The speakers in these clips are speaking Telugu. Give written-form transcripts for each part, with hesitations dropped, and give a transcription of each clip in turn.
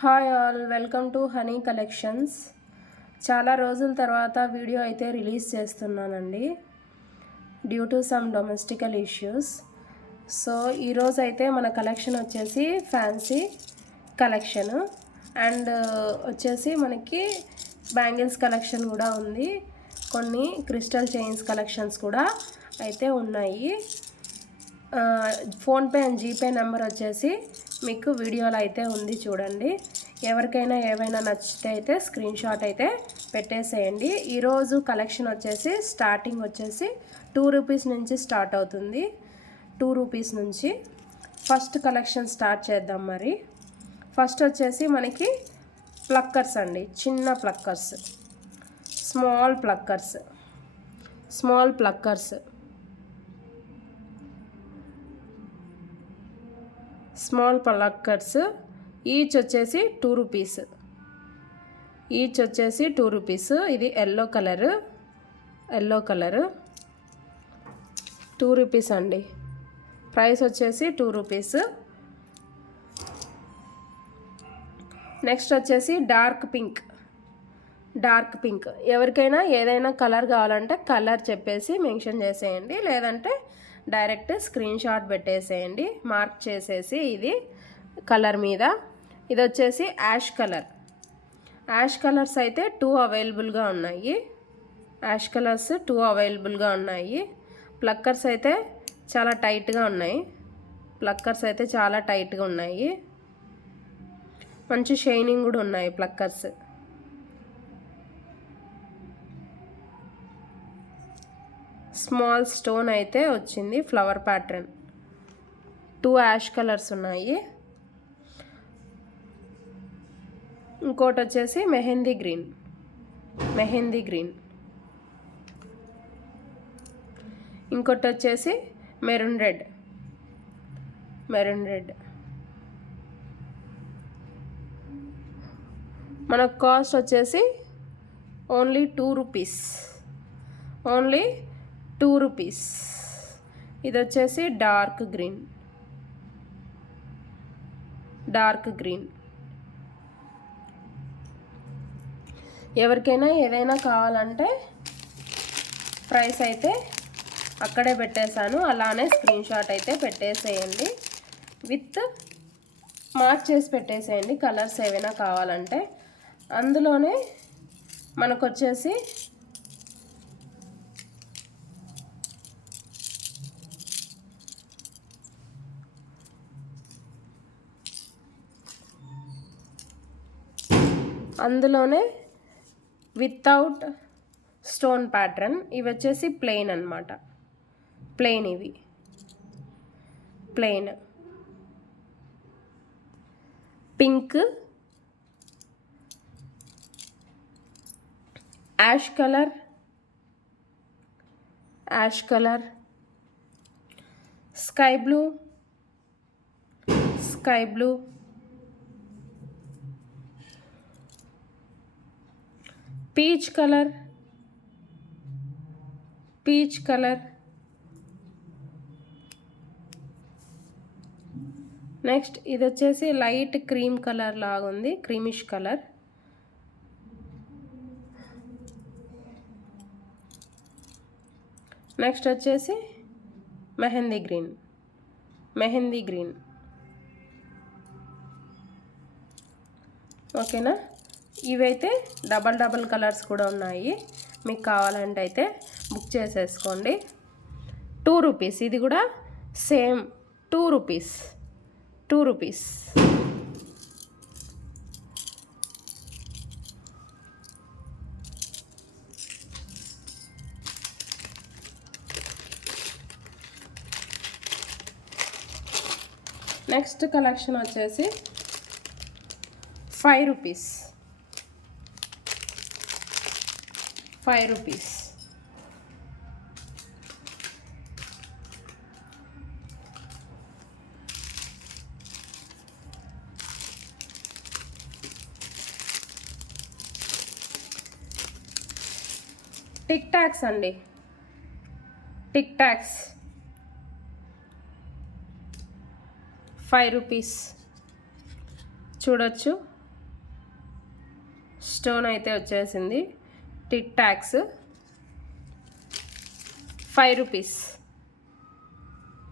Hi all, welcome to honey collections. చాలా రోజుల తర్వాత వీడియో అయితే రిలీజ్ చేస్తున్నానండి due to some domestical issues. So ఈరోజు అయితే మన కలెక్షన్ వచ్చేసి ఫ్యాన్సీ కలెక్షన్ అండ్ వచ్చేసి మనకి బ్యాంగిల్స్ కలెక్షన్ కూడా ఉంది. కొన్ని క్రిస్టల్ చైన్స్ కలెక్షన్స్ కూడా అయితే ఉన్నాయి. ఫోన్పే అండ్ జీపే నెంబర్ వచ్చేసి మీకు వీడియోలో అయితే ఉంది, చూడండి. ఎవరికైనా ఏవైనా నచ్చితే అయితే స్క్రీన్ షాట్ అయితే పెట్టేసేయండి. ఈరోజు కలెక్షన్ వచ్చేసి స్టార్టింగ్ వచ్చేసి 2 రూపీస్ నుంచి స్టార్ట్ అవుతుంది. 2 రూపీస్ నుంచి ఫస్ట్ కలెక్షన్ స్టార్ట్ చేద్దాం. మరి ఫస్ట్ వచ్చేసి మనకి ప్లక్కర్స్ అండి, చిన్న pluckers, small pluckers. Small pluckers each వచ్చేసి 2 రూపీస్. ఇది ఎల్లో కలర్ 2 రూపీస్ అండి. ప్రైస్ వచ్చేసి 2 రూపీస్. నెక్స్ట్ వచ్చేసి డార్క్ పింక్. ఎవరికైనా ఏదైనా కలర్ కావాలంటే కలర్ చెప్పేసి మెన్షన్ చేసేయండి, లేదంటే డైరెక్ట్ స్క్రీన్ షాట్ పెట్టేసేయండి, మార్క్ చేసేసి ఇది కలర్ మీద. ఇది వచ్చేసి యాష్ కలర్స్ అయితే 2 అవైలబుల్గా ఉన్నాయి. ప్లక్కర్స్ అయితే చాలా టైట్గా ఉన్నాయి. మంచి షైనింగ్ కూడా ఉన్నాయి ప్లక్కర్స్. స్మాల్ స్టోన్ అయితే వచ్చింది, ఫ్లవర్ ప్యాటర్న్. 2 యాష్ కలర్స్ ఉన్నాయి. ఇంకోటి వచ్చేసి మెహందీ గ్రీన్. ఇంకోటి వచ్చేసి మెరూన్ రెడ్. మనకు కాస్ట్ వచ్చేసి ఓన్లీ 2 రూపీస్. ఇది వచ్చేసి డార్క్ గ్రీన్. ఎవరికైనా ఏదైనా కావాలంటే ప్రైస్ అయితే అక్కడే పెట్టేశాను, అలానే స్క్రీన్ షాట్ అయితే పెట్టేసేయండి, విత్ మార్క్ చేసి పెట్టేసేయండి కలర్స్ ఏవైనా కావాలంటే. అందులోనే మనకు వచ్చేసి వితౌట్ స్టోన్ ప్యాటర్న్, ఇవి వచ్చేసి ప్లెయిన్ అన్నమాట. ఇవి plain. Pink, ash colour, sky blue, peach colour. Next ఇది వచ్చేసి లైట్ క్రీమ్ కలర్ లాగా ఉంది, క్రీమిష్ కలర్. నెక్స్ట్ వచ్చేసి మెహందీ గ్రీన్. ఓకేనా? ఇవైతే డబల్ కలర్స్ కూడా ఉన్నాయి. మీకు కావాలంటే అయితే బుక్ చేసేసుకోండి. 2 రూపీస్. ఇది కూడా సేమ్ 2 రూపీస్. నెక్స్ట్ కలెక్షన్ వచ్చేసి 5 రూపీస్. టిక్ టాక్స్ అండి, 5 రూపీస్. చూడొచ్చు స్టోన్ అయితే వచ్చేసింది. Tick talks 5 rupees.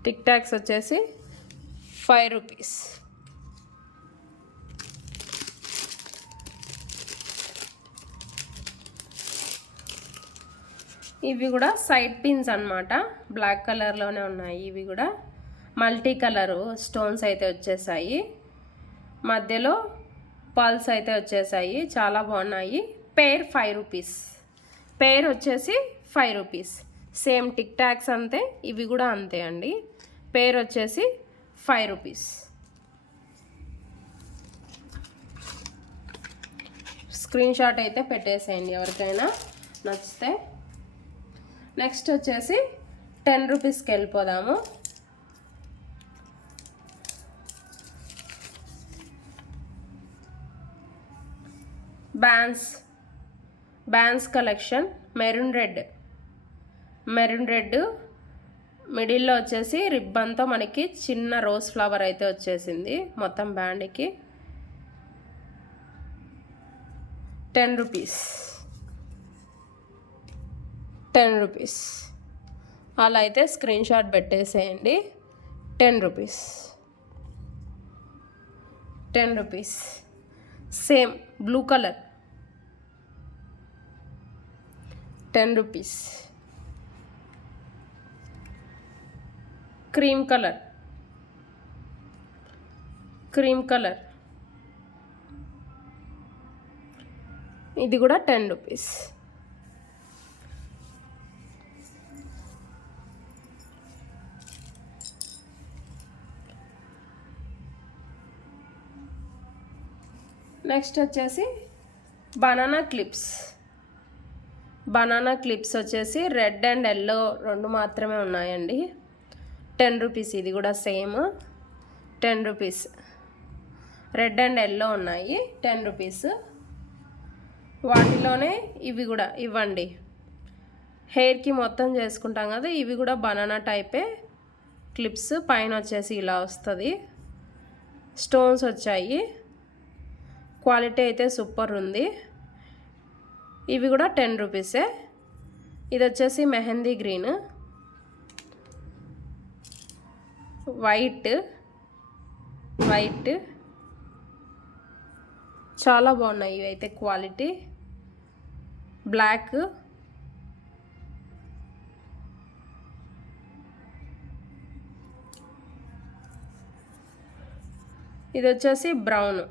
Tick talks వచ్చేసి 5 రూపీస్. ఇవి కూడా సైడ్ పిన్స్ అన్నమాట. బ్లాక్ కలర్లోనే ఉన్నాయి. ఇవి కూడా మల్టీ కలరు స్టోన్స్ అయితే వచ్చేసాయి. మధ్యలో పల్స్ అయితే వచ్చేసాయి. చాలా బాగున్నాయి. పేర్ 5 రూపీస్. పేర్ వచ్చేసి 5 రూపీస్. సేమ్ టిక్ టాక్స్ అంతే, ఇవి కూడా అంతే అండి. పేర్ వచ్చేసి 5 రూపీస్. స్క్రీన్ షాట్ అయితే పెట్టేసేయండి ఎవరికైనా నచ్చితే. నెక్స్ట్ వచ్చేసి 10 రూపీస్కి వెళ్ళిపోదాము. బ్యాన్స్ కలెక్షన్ మెరూన్ రెడ్ మిడిల్లో వచ్చేసి రిబ్బన్తో మనకి చిన్న రోజ్ ఫ్లవర్ అయితే వచ్చేసింది మొత్తం బ్యాండ్కి. 10 రూపీస్. 10 రూపీస్. అలా అయితే స్క్రీన్ షాట్ పెట్టేసేయండి. 10 rupees. 10 rupees. Same blue colour 10 rupees. Cream colour ఇది కూడా 10 రూపీస్. నెక్స్ట్ వచ్చేసి బనానా క్లిప్స్ వచ్చేసి రెడ్ అండ్ ఎల్లో 2 మాత్రమే ఉన్నాయండి. 10 రూపీస్. ఇది కూడా same 10 rupees. Red and yellow ఉన్నాయి 10 రూపీస్. వాటిలోనే ఇవి కూడా ఇవ్వండి. హెయిర్కి మొత్తం చేసుకుంటాం కదా, ఇవి కూడా బనానా టైపే క్లిప్స్. పైన వచ్చేసి ఇలా వస్తుంది. స్టోన్స్ వచ్చాయి. క్వాలిటీ అయితే సూపర్ ఉంది. ఇవి కూడా 10 రూపీసే. ఇది వచ్చేసి మెహందీ గ్రీన్, వైట్ చాలా బాగున్నాయి ఇవి అయితే క్వాలిటీ. బ్లాక్, ఇది వచ్చేసి బ్రౌన్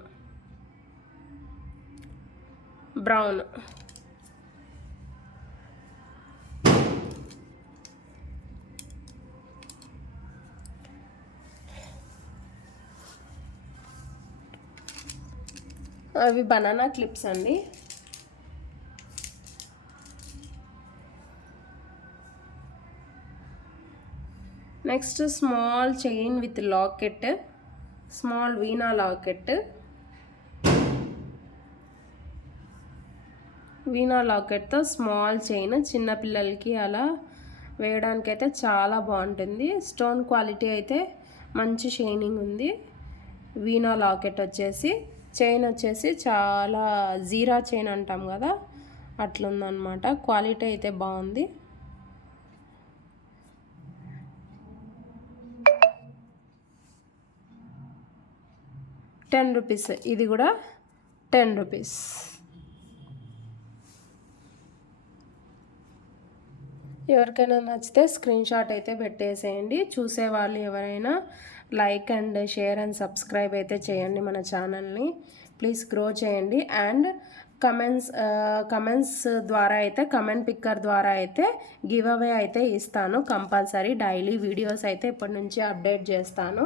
అవి బనానా క్లిప్స్ అండి. Next small chain with locket, small veena లాకెట్తో స్మాల్ చైన్. చిన్నపిల్లలకి అలా వేయడానికైతే చాలా బాగుంటుంది. స్టోన్ క్వాలిటీ అయితే మంచి షైనింగ్ ఉంది. వీణా లాకెట్ వచ్చేసి చైన్ వచ్చేసి చాలా జీరా చైన్ అంటాం కదా అట్లుందనమాట. క్వాలిటీ అయితే బాగుంది. ₹10. ఇది కూడా 10 రూపీస్. ఎవరికైనా నచ్చితే స్క్రీన్ షాట్ అయితే పెట్టేసేయండి. చూసేవాళ్ళు ఎవరైనా like and share and subscribe అయితే చేయండి మన ఛానల్ని. ప్లీజ్ గ్రో చేయండి. అండ్ కమెంట్స్ ద్వారా అయితే కమెంట్ పిక్కర్ ద్వారా అయితే గివ్ అవే అయితే ఇస్తాను కంపల్సరీ. డైలీ వీడియోస్ అయితే ఇప్పటి నుంచి అప్డేట్ చేస్తాను.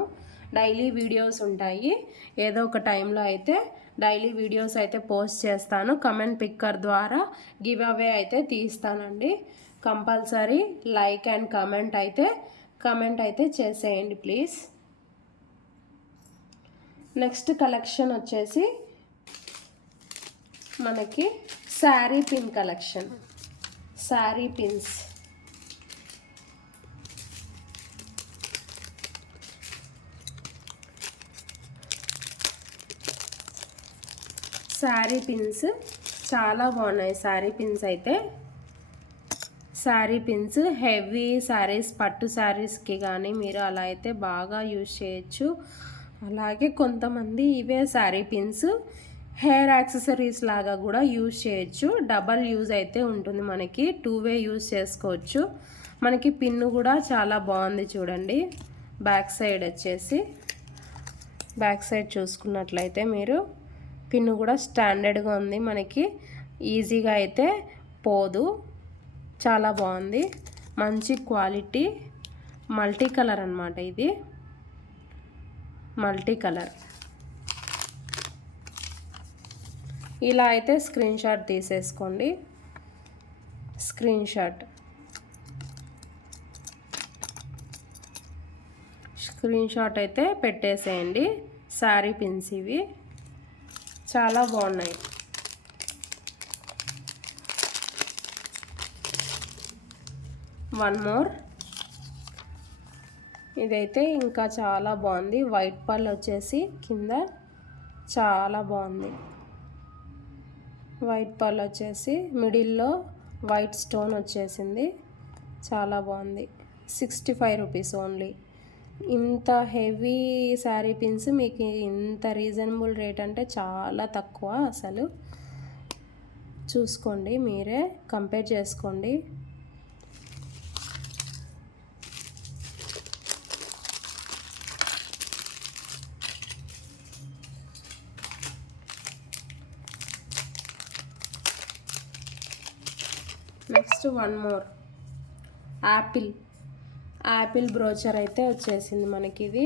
డైలీ వీడియోస్ ఉంటాయి. ఏదో ఒక టైంలో అయితే డైలీ వీడియోస్ అయితే పోస్ట్ చేస్తాను. కమెంట్ పిక్కర్ ద్వారా గివ్ అవే అయితే తీస్తానండి. కంపల్సరీ లైక్ అండ్ కమెంట్ అయితే చేసేయండి ప్లీజ్. నెక్స్ట్ కలెక్షన్ వచ్చేసి మనకి sari pin collection. Sari pins చాలా బాగున్నాయి శారీ పిన్స్ అయితే. శారీ పిన్స్ హెవీ శారీస్, పట్టు శారీస్కి కానీ మీరు అలా అయితే బాగా యూజ్ చేయొచ్చు. అలాగే కొంతమంది ఇవే శారీ పిన్స్ హెయిర్ యాక్సెసరీస్ లాగా కూడా యూజ్ చేయొచ్చు. డబల్ యూజ్ అయితే ఉంటుంది, మనకి 2 వే యూజ్ చేసుకోవచ్చు. మనకి పిన్ను కూడా చాలా బాగుంది చూడండి. బ్యాక్ సైడ్ వచ్చేసి బ్యాక్ సైడ్ చూసుకున్నట్లయితే మీరు పిన్ను కూడా స్టాండర్డ్గా ఉంది, మనకి ఈజీగా అయితే పోదు. చాలా బాగుంది, మంచి క్వాలిటీ. మల్టీ కలర్ అన్నమాట, ఇది మల్టీ కలర్. ఇలా అయితే స్క్రీన్ షాట్ తీసేసుకోండి. స్క్రీన్ షాట్ అయితే పెట్టేసేయండి. శారీ పిన్స్ ఇవి చాలా బాగున్నాయి. వన్ మోర్, ఇదైతే ఇంకా చాలా బాగుంది. వైట్ పళ్ళు వచ్చేసి కింద చాలా బాగుంది. వైట్ పళ్ళు వచ్చేసి మిడిల్లో వైట్ స్టోన్ వచ్చేసింది, చాలా బాగుంది. 65 రూపీస్ ఓన్లీ. ఇంత హెవీ శారీ పిన్స్ మీకు ఇంత రీజనబుల్ రేట్ అంటే చాలా తక్కువ. అసలు చూసుకోండి, మీరే కంపేర్ చేసుకోండి. Next one more, Apple brochure అయితే వచ్చేసింది మనకి. ఇది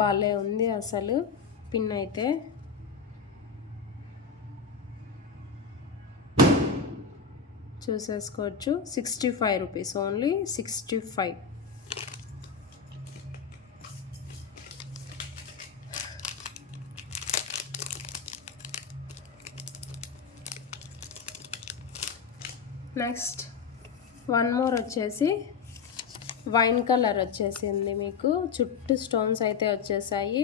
భలే ఉంది అసలు పిన్ అయితే. చూసేసుకోవచ్చు. 65 rupees only, 65. Next one more వచ్చేసి వైన్ కలర్ వచ్చేసింది, మీకు చుట్టూ స్టోన్స్ అయితే వచ్చేసాయి.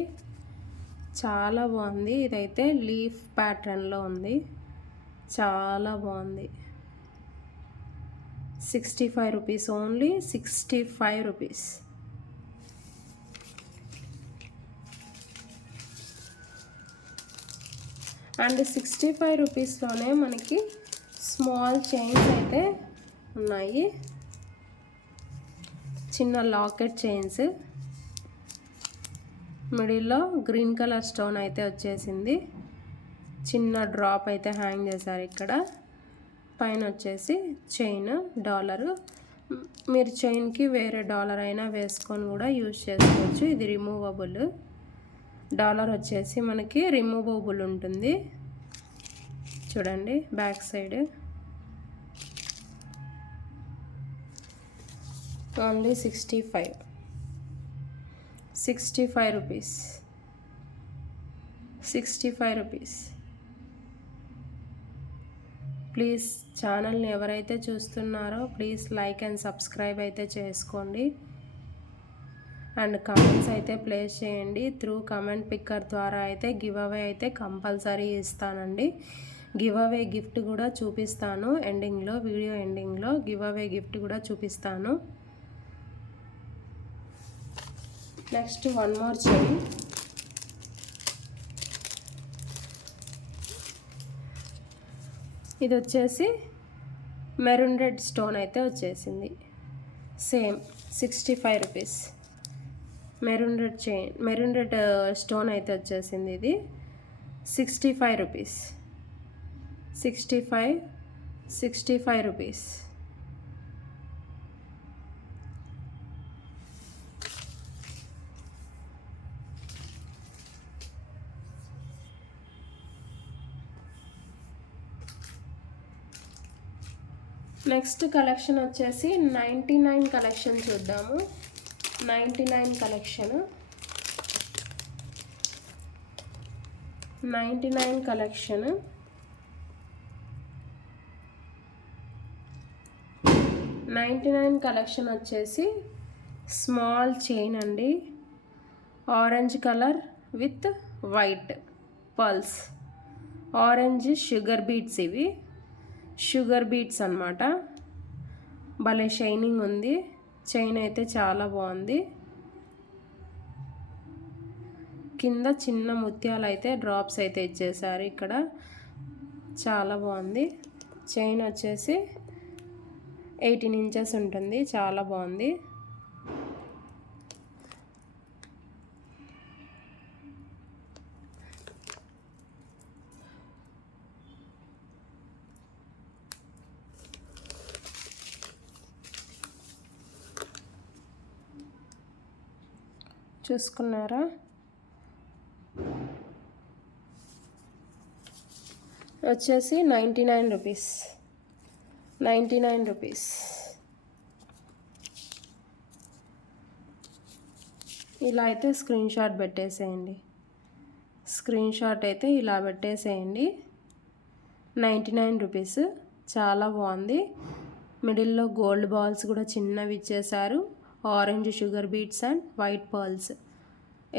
చాలా బాగుంది. ఇదైతే లీఫ్ ప్యాటర్న్లో ఉంది, చాలా బాగుంది. 65 రూపీస్ ఓన్లీ, 65 రూపీస్. అండ్ 65 రూపీస్లోనే మనకి స్మాల్ చైన్స్ అయితే ఉన్నాయి, చిన్న లాకెట్ చైన్స్. మిడిల్లో గ్రీన్ కలర్ స్టోన్ అయితే వచ్చేసింది. చిన్న డ్రాప్ అయితే హ్యాంగ్ చేశారు ఇక్కడ. పైన వచ్చేసి చైన్ డాలరు. మీరు చైన్కి వేరే డాలర్ అయినా వేసుకొని కూడా యూజ్ చేసుకోవచ్చు. ఇది రిమూవబుల్ డాలర్ వచ్చేసి మనకి రిమూవబుల్ ఉంటుంది. చూడండి back side. Only 65 rupees. 65 rupees. Please ఛానల్ని ఎవరైతే చూస్తున్నారో ప్లీజ్ లైక్ అండ్ సబ్స్క్రైబ్ అయితే చేసుకోండి. అండ్ కామెంట్స్ అయితే ప్లేస్ చేయండి. త్రూ కమెంట్ పిక్కర్ ద్వారా అయితే గివ్ అవే అయితే కంపల్సరీ ఇస్తానండి. గివ్ అవే గిఫ్ట్ కూడా చూపిస్తాను ఎండింగ్లో, వీడియో ఎండింగ్లో గివ్ అవే గిఫ్ట్ కూడా చూపిస్తాను. Next one more chain. ఇది వచ్చేసి మెరూన్ రెడ్ స్టోన్ అయితే వచ్చేసింది. Same 65 rupees. Maroon red stone అయితే వచ్చేసింది. ఇది 65 రూపీస్. 65 రూపీస్. నెక్స్ట్ కలెక్షన్ వచ్చేసి 99 కలెక్షన్ చూద్దాము. 99 కలెక్షన్. 99 కలెక్షన్. 99 కలెక్షన్ వచ్చేసి స్మాల్ చైన్ అండి. Orange colour with white pearls. Orange sugar beads, ఇవి షుగర్ బీట్స్ అన్నమాట. భలే షైనింగ్ ఉంది. చైన్ అయితే చాలా బాగుంది. కింద చిన్న ముత్యాలు అయితే డ్రాప్స్ అయితే ఇచ్చేసారు ఇక్కడ. చాలా బాగుంది. చైన్ వచ్చేసి 18 ఇంచెస్ ఉంటుంది. చాలా బాగుంది. చూసుకున్నారా? వచ్చేసి 99 రూపీస్. 99 రూపీస్. ఇలా అయితే స్క్రీన్ షాట్ పెట్టేసేయండి. స్క్రీన్ షాట్ అయితే ఇలా పెట్టేసేయండి. 99 రూపీస్. చాలా బాగుంది. మిడిల్లో గోల్డ్ బాల్స్ కూడా చిన్నవి ఇచ్చేసారు. Orange sugar beads and white pearls.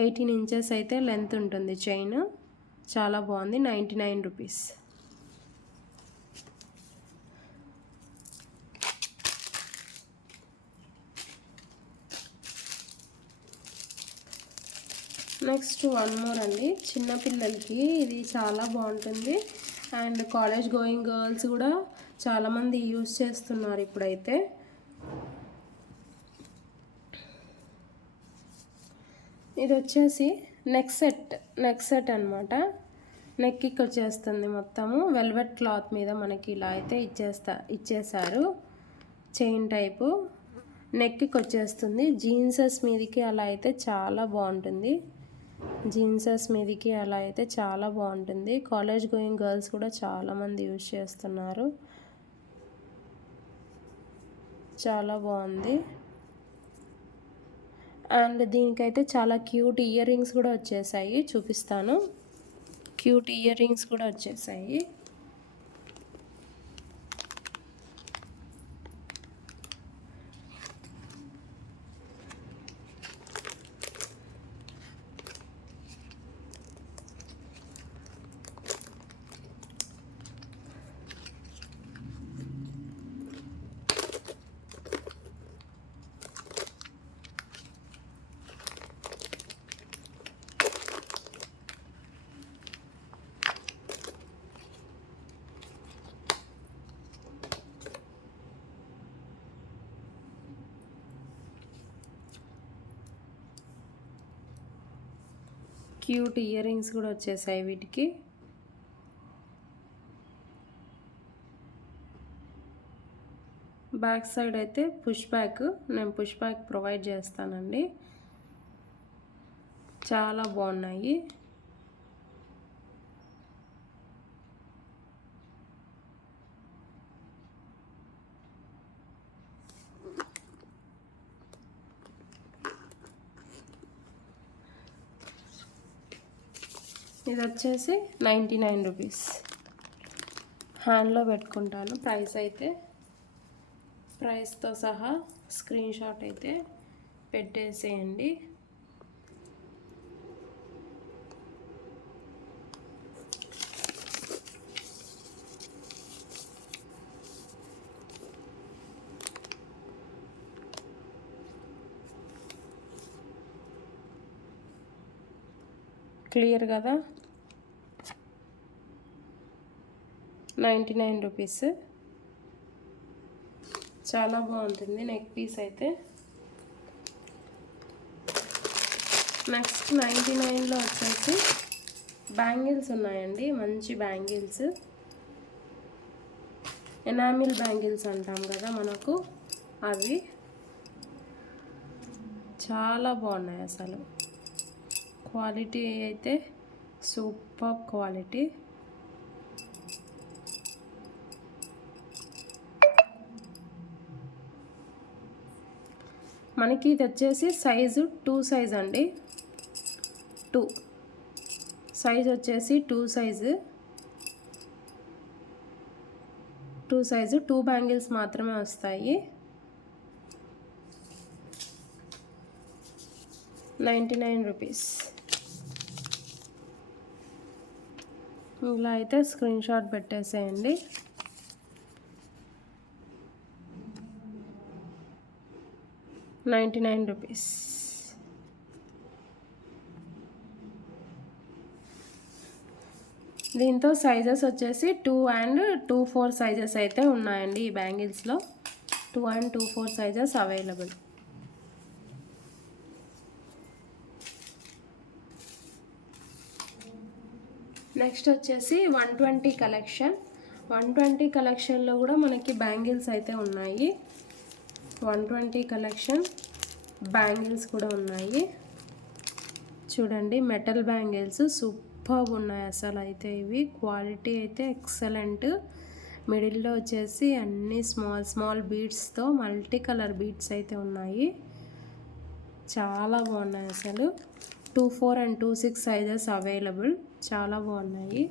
18 inches అయితే లెంత్ ఉంటుంది చైన్. చాలా బాగుంది. 99 రూపీస్. నెక్స్ట్ వన్ మోర్ అండి. చిన్నపిల్లలకి ఇది చాలా బాగుంటుంది. అండ్ కాలేజ్ గోయింగ్ గర్ల్స్ కూడా చాలామంది యూజ్ చేస్తున్నారు ఇప్పుడైతే. ఇది వచ్చేసి నెక్ సెట్ అనమాట. నెక్కి వచ్చేస్తుంది మొత్తము. వెల్వెట్ క్లాత్ మీద మనకి ఇలా అయితే ఇచ్చేసారు. చైన్ టైపు నెక్కి వచ్చేస్తుంది. జీన్సెస్ మీదకి అలా అయితే చాలా బాగుంటుంది. జీన్సెస్ మీదకి అలా అయితే చాలా బాగుంటుంది. కాలేజ్ గోయింగ్ గర్ల్స్ కూడా చాలామంది యూజ్ చేస్తున్నారు. చాలా బాగుంది. అండ్ దీనికైతే చాలా క్యూట్ ఇయర్ రింగ్స్ కూడా వచ్చేసాయి. చూపిస్తాను. క్యూట్ ఇయర్ రింగ్స్ కూడా వచ్చేసాయి. క్యూట్ ఇయర్ రింగ్స్ కూడా వచ్చేసాయి వీటికి. బ్యాక్ సైడ్ అయితే పుష్ బ్యాక్, నేను పుష్ బ్యాక్ ప్రొవైడ్ చేస్తానండి. చాలా బాగున్నాయి. ఇది వచ్చేసి 99 రూపీస్. హ్యాండ్లో పెట్టుకుంటాను. ప్రైస్తో సహా స్క్రీన్ షాట్ అయితే పెట్టేసేయండి. క్లియర్ కదా? 99 రూపీస్. చాలా బాగుంటుంది నెక్ పీస్ అయితే. నెక్స్ట్ 99లో వచ్చేసి బ్యాంగిల్స్ ఉన్నాయండి. మంచి బ్యాంగిల్స్, ఎనామిల్ బ్యాంగిల్స్ అంటాం కదా మనకు, అవి చాలా బాగున్నాయి. అసలు క్వాలిటీ అయితే సూపర్ క్వాలిటీ. మనకి ఇది వచ్చేసి సైజు 2 సైజ్ అండి. 2 సైజ్ వచ్చేసి 2 సైజు 2 బ్యాంగిల్స్ మాత్రమే వస్తాయి. 99 రూపీస్. ఇలా అయితే స్క్రీన్ షాట్ పెట్టేసేయండి. ₹99. దీంతో సైజెస్ వచ్చేసి 2 and 2/4 సైజెస్ అయితే ఉన్నాయండి. ఈ బ్యాంగిల్స్లో 2 and 2/4 సైజెస్ అవైలబుల్. నెక్స్ట్ వచ్చేసి 120 కలెక్షన్. 120 కలెక్షన్లో కూడా మనకి బ్యాంగిల్స్ అయితే ఉన్నాయి. 120 కలెక్షన్ బ్యాంగిల్స్ కూడా ఉన్నాయి. చూడండి, మెటల్ బ్యాంగిల్స్ సూపర్ ఉన్నాయి అసలు అయితే. ఇవి క్వాలిటీ అయితే ఎక్సలెంట్. మిడిల్లో వచ్చేసి అన్ని స్మాల్ బీడ్స్తో మల్టీ కలర్ బీడ్స్ అయితే ఉన్నాయి. చాలా బాగున్నాయి అసలు. 2/4 and 2/6 సైజెస్ అవైలబుల్. చాలా బాగున్నాయి.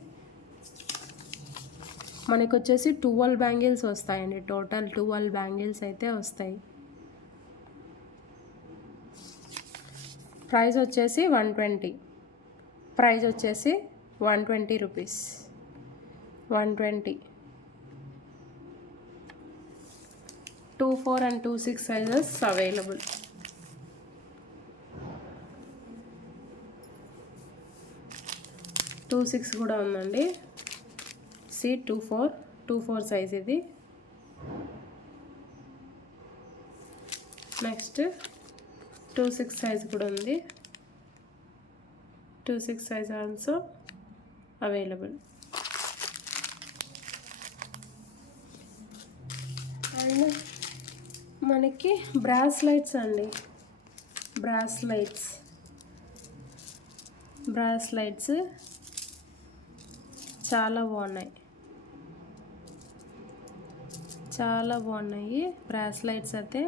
మనకు వచ్చేసి 12 బ్యాంగిల్స్ వస్తాయండి. టోటల్ 12 బ్యాంగిల్స్ అయితే వస్తాయి. ప్రైస్ వచ్చేసి 120. ప్రైస్ వచ్చేసి ₹120. 120. 2/4 and 2/6 సైజెస్ అవైలబుల్. $2.6 కూడా ఉందండి. సి 2/4 సైజ్ ఇది. నెక్స్ట్ 2/6 సైజ్ కూడా ఉంది. 2/6 సైజ్ ఆల్సో అవైలబుల్. అండ్ మనకి బ్రాస్లైట్స్ అండి. బ్రాస్లైట్స్ చాలా బాగున్నాయి బ్రాస్లైట్స్ అయితే.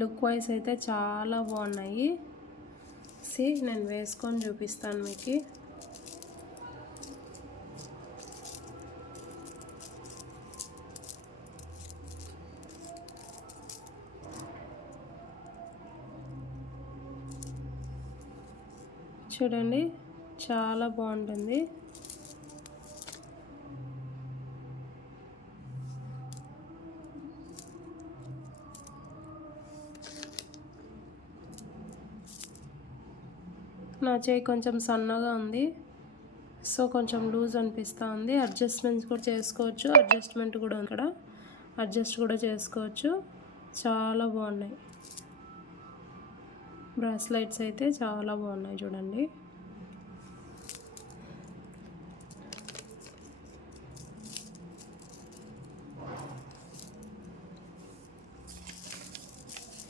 లుక్ వైజ్ అయితే చాలా బాగున్నాయి. నేను వేసుకొని చూపిస్తాను మీకు. చూడండి, చాలా బాగుంటుంది. నా చేయి కొంచెం సన్నగా ఉంది, సో కొంచెం లూజ్ అనిపిస్తూ ఉంది. అడ్జస్ట్మెంట్స్ కూడా చేసుకోవచ్చు. అడ్జస్ట్మెంట్ కూడా ఇక్కడ అడ్జస్ట్ కూడా చేసుకోవచ్చు. చాలా బాగున్నాయి బ్రాస్లైట్స్ అయితే. చాలా బాగున్నాయి చూడండి.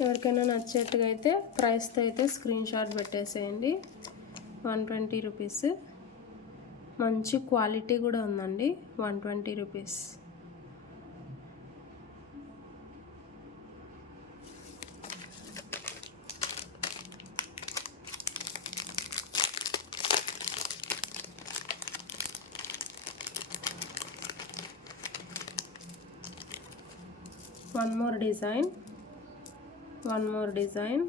ఎవరికైనా నచ్చేట్టుగా అయితే ప్రైస్తో అయితే స్క్రీన్ షాట్ పెట్టేసేయండి. ₹120. మంచి క్వాలిటీ కూడా ఉందండి. ₹120. One more design.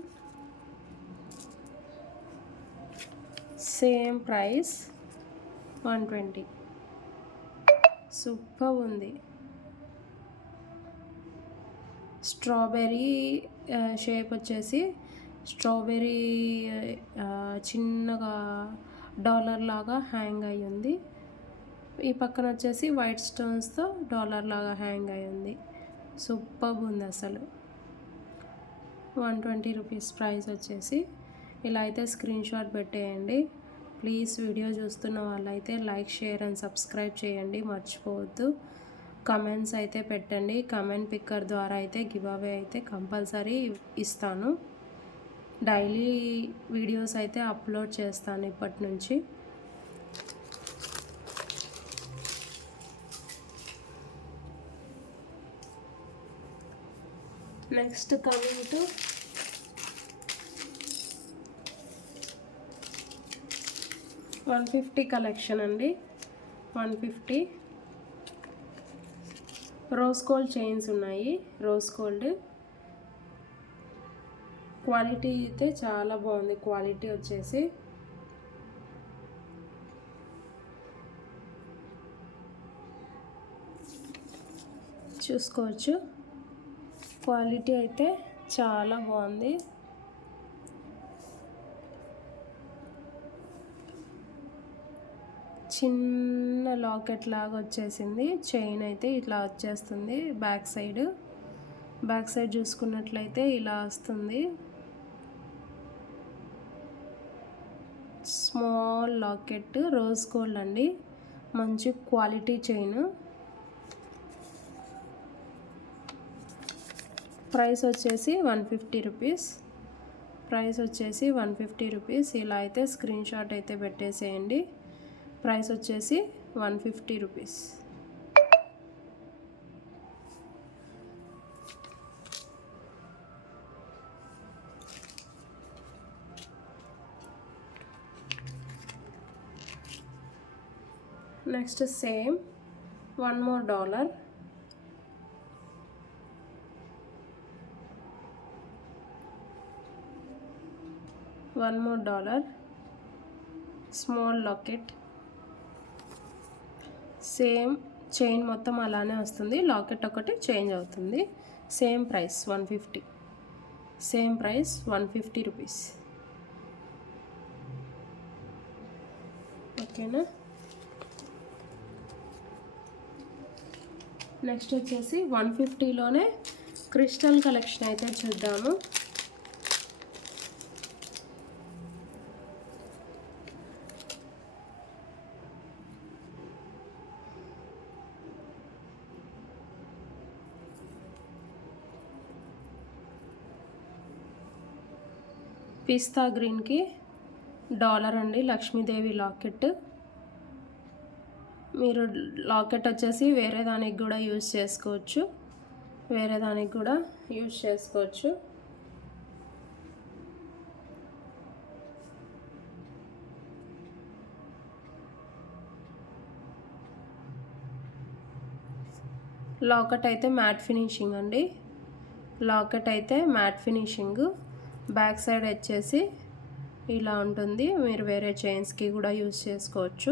Same price, 120. Super ఉంది. స్ట్రాబెర్రీ షేప్ వచ్చేసి స్ట్రాబెర్రీ చిన్నగా డాలర్ లాగా హ్యాంగ్ అయ్యి ఉంది. ఈ పక్కన వచ్చేసి వైట్ స్టోన్స్తో డాలర్ లాగా హ్యాంగ్ అయ్యి ఉంది. సూపర్ ఉంది అసలు. ₹120 ప్రైస్ వచ్చేసి. ఇలా అయితే స్క్రీన్ షాట్ పెట్టేయండి. ప్లీజ్ వీడియో చూస్తున్న వాళ్ళైతే లైక్, షేర్ అండ్ సబ్స్క్రైబ్ చేయండి, మర్చిపోవద్దు. కమెంట్స్ అయితే పెట్టండి. కమెంట్ పిక్కర్ ద్వారా అయితే గివ్ అవే అయితే కంపల్సరీ ఇస్తాను. డైలీ వీడియోస్ అయితే అప్లోడ్ చేస్తాను ఇప్పటి నుంచి. నెక్స్ట్ కమింగ్ టు $150 కలెక్షన్ అండి. 150 రోజ్ గోల్డ్ చైన్స్ ఉన్నాయి. రోజ్ గోల్డ్ క్వాలిటీ అయితే చాలా బాగుంది. క్వాలిటీ వచ్చేసి చూసుకోవచ్చు. క్వాలిటీ అయితే చాలా బాగుంది. చిన్న లాకెట్ లాగా వచ్చేసింది. చైన్ అయితే ఇట్లా వచ్చేస్తుంది. బ్యాక్ సైడ్ చూసుకున్నట్లయితే ఇలా వస్తుంది. స్మాల్ లాకెట్, రోజ్ గోల్డ్ అండి. మంచి క్వాలిటీ చైన్. ప్రైస్ వచ్చేసి 150 రూపీస్. ప్రైస్ వచ్చేసి 150 రూపీస్. ఇలా అయితే స్క్రీన్ షాట్ అయితే పెట్టేసేయండి. ప్రైస్ వచ్చేసి 150 rupees. Next same $1 more. $1 more. Small locket. Same chain మొత్తం అలానే వస్తుంది. లాకెట్ ఒకటి చేంజ్ అవుతుంది. Same price 150. Same price 150 rupees. ఓకేనా. నెక్స్ట్ వచ్చేసి 150లోనే క్రిస్టల్ కలెక్షన్ అయితే చూద్దాము. పిస్తా గ్రీన్కి డాలర్ అండి. లక్ష్మీదేవి లాకెట్. మీరు లాకెట్ వచ్చేసి వేరే దానికి కూడా యూజ్ చేసుకోవచ్చు. లాకెట్ అయితే మ్యాట్ ఫినిషింగ్ అండి. బ్యాక్ సైడ్ వచ్చేసి ఇలా ఉంటుంది. మీరు వేరే చైన్స్కి కూడా యూజ్ చేసుకోవచ్చు.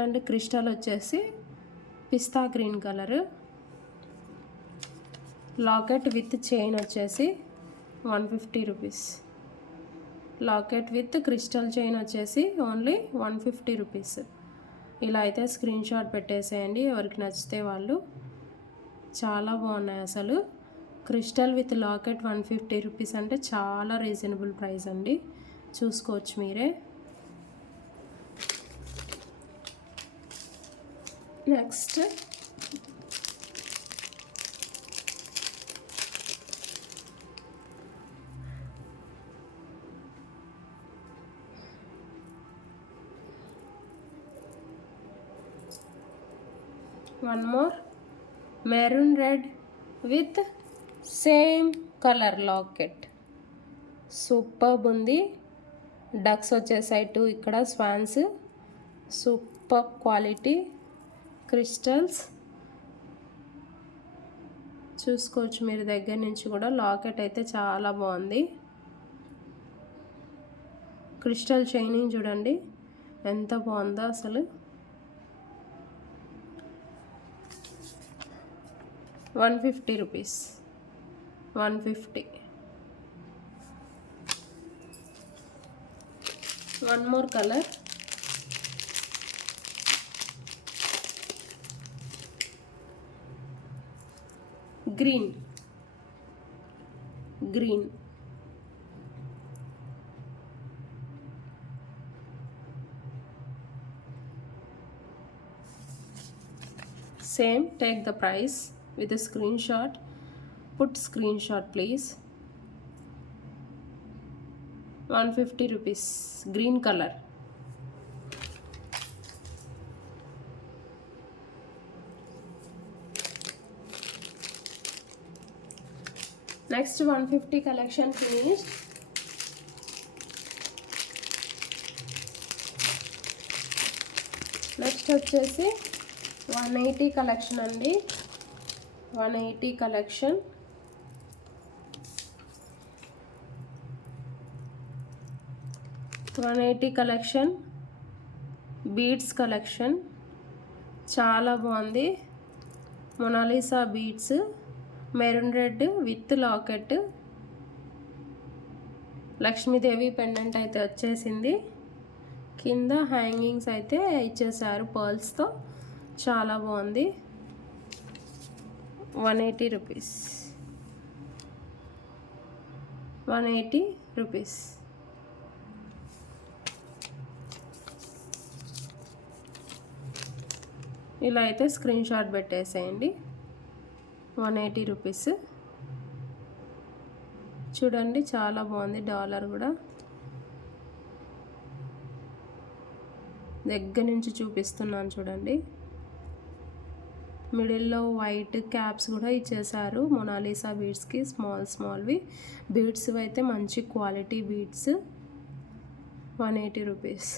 అండ్ క్రిస్టల్ వచ్చేసి పిస్తా green colour. Locket with chain వచ్చేసి 150 rupees. Locket with crystal chain వచ్చేసి ఓన్లీ 150 రూపీస్. ఇలా అయితే స్క్రీన్ షాట్ పెట్టేసేయండి ఎవరికి నచ్చితే వాళ్ళు. చాలా బాగున్నాయి అసలు. క్రిస్టల్ విత్ లాకెట్ 150 రూపీస్ అంటే చాలా రీజనబుల్ ప్రైస్ అండి. చూసుకోవచ్చు మీరే. Next one more maroon red with same colour locket. Superb ఉంది. డక్స్ వచ్చేసాయి 2 ఇక్కడ స్వాన్స్. సూపర్ క్వాలిటీ క్రిస్టల్స్ చూసుకోవచ్చు మీరు దగ్గర నుంచి కూడా. లాకెట్ అయితే చాలా బాగుంది. క్రిస్టల్ షైనింగ్ చూడండి ఎంత బాగుందో అసలు. 150 rupees. 150. one more color. Green. Same, take the price with a screenshot. Put screenshot please. 150 rupees. Green color. Next 150 collection finished. Next వచ్చేసి 180 కలెక్షన్ అండి. 180 కలెక్షన్. బీడ్స్ కలెక్షన్ చాలా బాగుంది. Mona Lisa beads, maroon red with locket, Lakshmidevi pendant అయితే వచ్చేసింది. కింద హ్యాంగింగ్స్ అయితే ఇచ్చేసారు పర్ల్స్తో. చాలా బాగుంది. 180 రూపీస్. 180 రూపీస్. ఇలా అయితే స్క్రీన్ షాట్ పెట్టేసేయండి. 180 రూపీస్. చూడండి చాలా బాగుంది. డాలర్ కూడా దగ్గర నుంచి చూపిస్తున్నాను చూడండి. మిడిల్లో వైట్ క్యాప్స్ కూడా ఇచ్చేసారు మొనాలిసా బీడ్స్కి. స్మాల్వి బీడ్స్ అయితే మంచి quality beads. 180 rupees.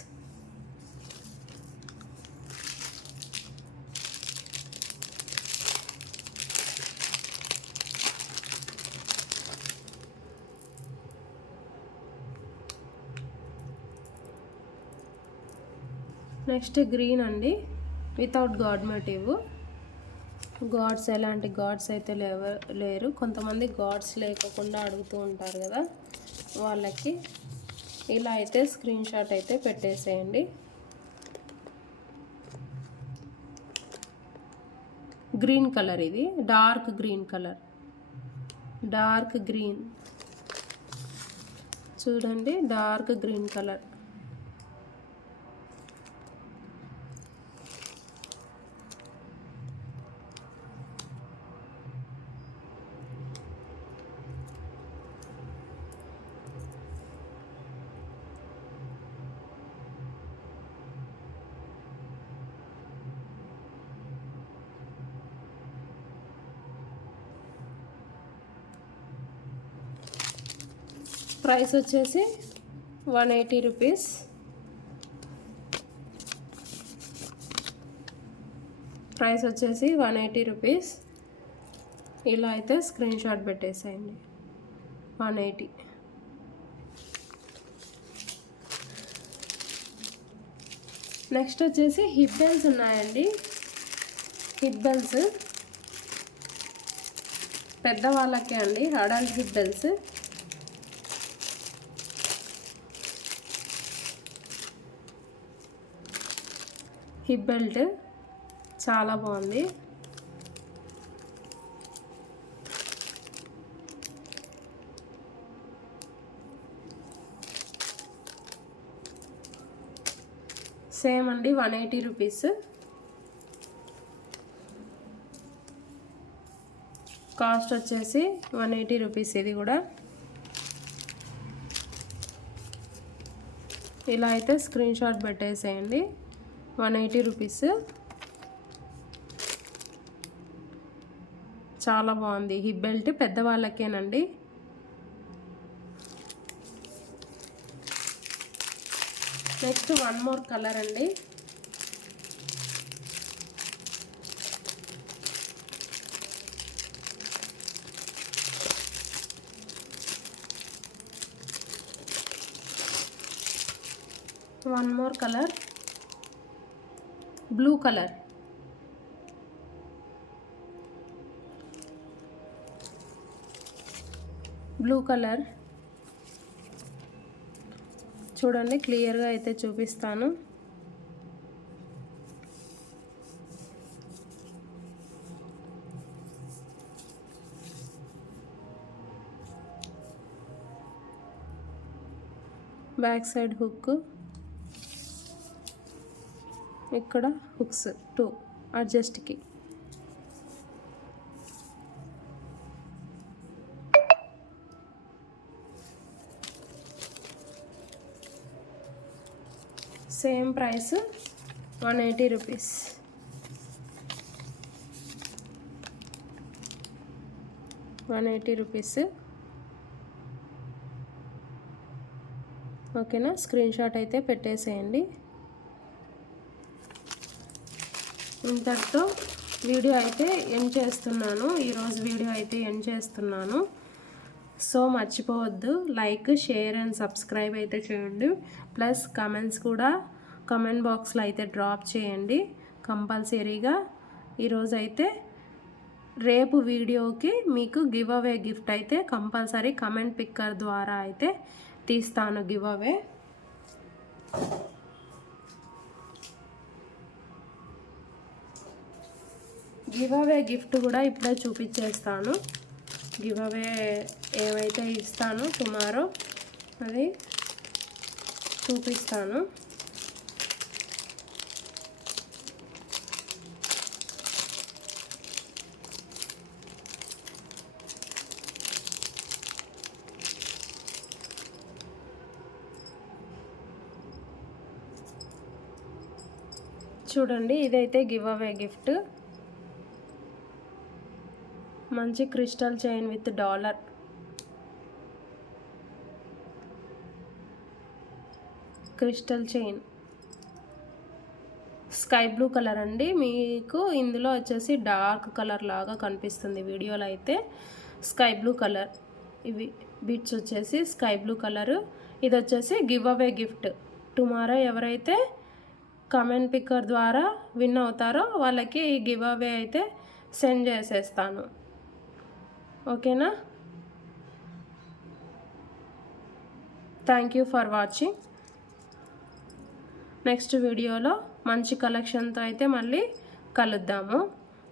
Next green అండి, వితౌట్ గాడ్ మోటివ్. గాడ్స్ ఎలాంటి గాడ్స్ అయితే లేరు. కొంతమంది గాడ్స్ లేకుండా అడుగుతూ ఉంటారు కదా, వాళ్ళకి ఇలా అయితే స్క్రీన్ షాట్ అయితే పెట్టేసేయండి. గ్రీన్ కలర్, ఇది dark green colour. Dark green చూడండి, డార్క్ గ్రీన్ కలర్. ప్రైస్ వచ్చేసి 180 రూపీస్. ప్రైస్ వచ్చేసి 180 రూపీస్. ఇలా అయితే స్క్రీన్ షాట్ పెట్టేసేయండి. 180. నెక్స్ట్ వచ్చేసి హిప్ బెల్స్ ఉన్నాయండి. హిప్ బెల్స్ పెద్దవాళ్ళకే అండి, adult hip bells. Hip belt చాలా బాగుంది. సేమ్ అండి, 180 రూపీస్. కాస్ట్ వచ్చేసి 180 రూపీస్. ఇది కూడా ఇలా అయితే స్క్రీన్ షాట్ పెట్టేసేయండి. 180 రూపీస్. చాలా బాగుంది. హిప్ బెల్ట్ పెద్దవాళ్ళకేనండి. నెక్స్ట్ వన్ మోర్ కలర్ అండి. One more colour, blue colour. Blue colour చూడండి, క్లియర్గా అయితే చూపిస్తాను. బ్యాక్ సైడ్ హుక్, ఇక్కడ హుక్స్ 2 అడ్జస్ట్కి. Same price 180 rupees. ఓకేనా, స్క్రీన్ షాట్ అయితే పెట్టేసేయండి. ఇంతటితో వీడియో అయితే ఎండ్ చేస్తున్నాను. ఈరోజు వీడియో అయితే ఎండ్ చేస్తున్నాను. సో మర్చిపోవద్దు, లైక్, షేర్ అండ్ సబ్స్క్రైబ్ అయితే చేయండి. ప్లస్ కమెంట్స్ కూడా కమెంట్ బాక్స్లో అయితే డ్రాప్ చేయండి కంపల్సరీగా. ఈరోజు అయితే రేపు వీడియోకి మీకు గివ్ అవే గిఫ్ట్ అయితే కంపల్సరీ కమెంట్ పిక్కర్ ద్వారా అయితే తీస్తాను give away. Give away gift కూడా ఇప్పుడే చూపించేస్తాను. గివ్ అవే ఏవైతే ఇస్తాను టుమారో అది చూపిస్తాను. చూడండి, ఇదైతే గివ్ అవే గిఫ్ట్. మంచి crystal chain with dollar. Crystal chain sky blue colour అండి. మీకు ఇందులో వచ్చేసి డార్క్ కలర్ లాగా కనిపిస్తుంది వీడియోలో అయితే. స్కై బ్లూ కలర్, ఇవి బీట్స్ వచ్చేసి స్కై బ్లూ కలరు. ఇది వచ్చేసి గివ్ అవే గిఫ్ట్. టుమారో ఎవరైతే కమెంట్ పిక్కర్ ద్వారా విన్ అవుతారో వాళ్ళకి ఈ గివ్ అవే అయితే సెండ్ చేసేస్తాను. ఓకేనా? Thank you for watching. Next వీడియోలో మంచి కలెక్షన్తో అయితే మళ్ళీ కలుద్దాము.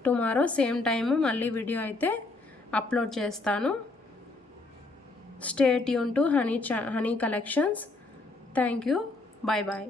టుమారో సేమ్ టైము మళ్ళీ వీడియో అయితే అప్లోడ్ చేస్తాను. Stay tune to honey collections. Thank you. Bye bye.